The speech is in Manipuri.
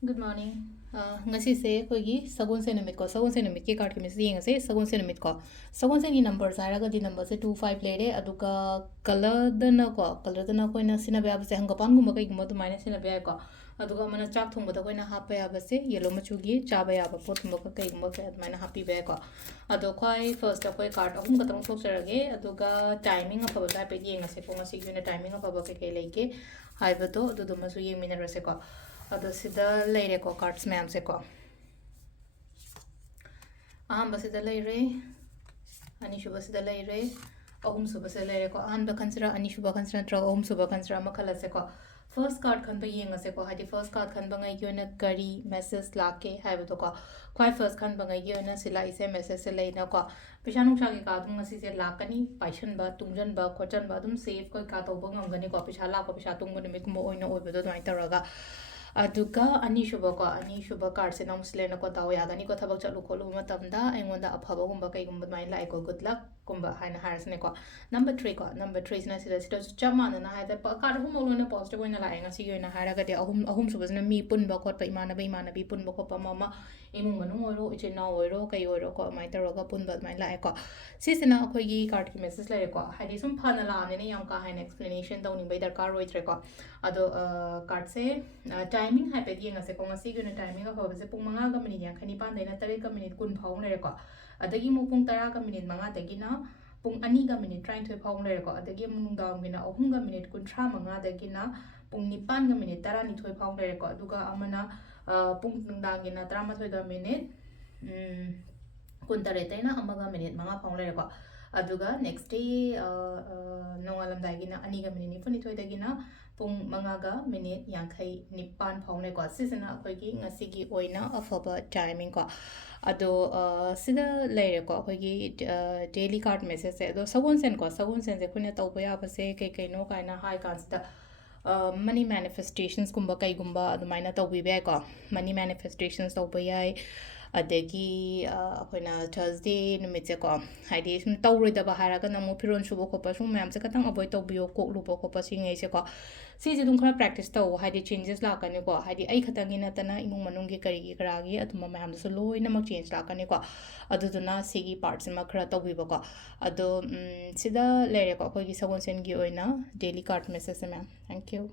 Good morning. Ngasi se koigi sagun se numit ko sagun se numit ke card ke message ngase sagun se numit ko sagun se ni number sara ga di number se 25 lere aduka color dana ko na sina ba se hangapan gum kai gum to minus sina ba ko aduka mana chak thong ba ko na hapa ya ba se yellow machu gi cha ba ya ba pot gum ka kai gum ka mana happy ba ko adu khoi first of all card ahum ka tong sok sarage aduka timing of ba pe gi ngase ko ngasi gi na timing of ba ke leke hai ba to adu dum su yeng mina rase ko अदो सिदा लेरे को कार्ड्स मैम से को अहम बसिदा लेरे अनिशुब सिदा लेरे अहुम सुब से लेरे को अहम बखंसरा अनिशुब खंसरा ट्र अहुम सुब खंसरा मखल से को फर्स्ट कार्ड खन येंग से को हादि फर्स्ट कार्ड खन बंगाई योना करी मैसेज लाके हाइब तो को क्वाइ फर्स्ट खन बंगाई योना सिला इसे मैसेज से लेना को पिशानु छागे का तुम मसी से लाकनी पाइशन बा तुंगजन बा खोचन बा तुम सेफ कोई का तो बंगंगनी को पिशा ला को पिशा तुंग निमित को ओइना ओइबदो दोइ तरगा अदुगा अनीशुब कार्ड से नम स्लेन को ताव यागनी को थबक चलु खोलु मतमदा एंगोंदा अफाबा गुंबा कईगुंबा माइ लाइ को गुड लक गुंबा हाइना हारसने को नंबर 3 सिना सिदा सिदा चमाना ना हाइदा कार्ड हुम लोना पॉजिटिव ओइना लाइ ngasi ओइना हारा गदे अहुम सुबसना मी पुनबा खोटपा इमानबी पुनबा खोपा ममा इमुंग मनु ओरो इचेना ओरो कई ओरो को माइ तरगा पुनबा माइ लाइ को सिसिना अखोइगी कार्ड की मैसेज लाइ को हाइदि सुम फाना लाने याम का हाइन एक्सप्लेनेशन तौनिंग दरकार रोइत्रे को अदो कार्ड से टाइमिंग है पेड येंग से को ngasi gi na timing of होबसे पुंग मंगा का मिनिट यांखनि पान देना तरे का मिनिट कुन फाउ ले को अदगी मु पुंग तरा का मिनिट मंगा दगी ना पुंग अनि का मिनिट ट्राइन थोय फाउ ले को अदगी मुनुंग दाम गिना अहुम का मिनिट कुन थ्रा मंगा दगी ना पुंग निपान का मिनिट तरा नि थोय फाउ ले को अदुगा अमना पुंग नुंदा गिना तरा मा थोय का मिनिट कुन तरे तैना अमगा मिनिट मंगा फाउ ले को अदुगा नेक्स्ट डे नोंगालम दागिना अनि का मिनिट निफुनि थोय दगिना पुंग मंगागा मिनिट यांखै निपान फाउने को सिजना अखोइगी ngasi ओइना अफबा टाइमिंग को अदो सिदा लेरे को अखोइगी डेली कार्ड मैसेज से अदो सगुन सेन से खुने तौबा याबसे कई कई नो काइना हाई कांसिदा मनी मैनिफेस्टेशंस कुंबा कई गुंबा अदुमाइना तौबी बे को मनी मैनिफेस्टेशंस तौबा याई अदगी अखोइना थर्सडे नुमित से को हाइदि सुम तौरोइदबा हारागा नमो फिरोन सुबो खोपा सुम मैम से खतंग अबोय तौबियो कोक लुबो खोपा सिंगै से को सिजे दुम खरा प्रैक्टिस तौ हाइदि चेंजेस लाकने को हाइदि आई खतंगी नतना इमुंग मनुंग के करिगी करागी अदुम मैम सो लोइनमक चेंज लाकने को अदुदुना सिगी पार्ट्स मा खरा तौबिबो को अदो सिदा लेरे को अखोइगी सगोन सेन गी ओइना डेली कार्ड मैसेज से मैम थैंक यू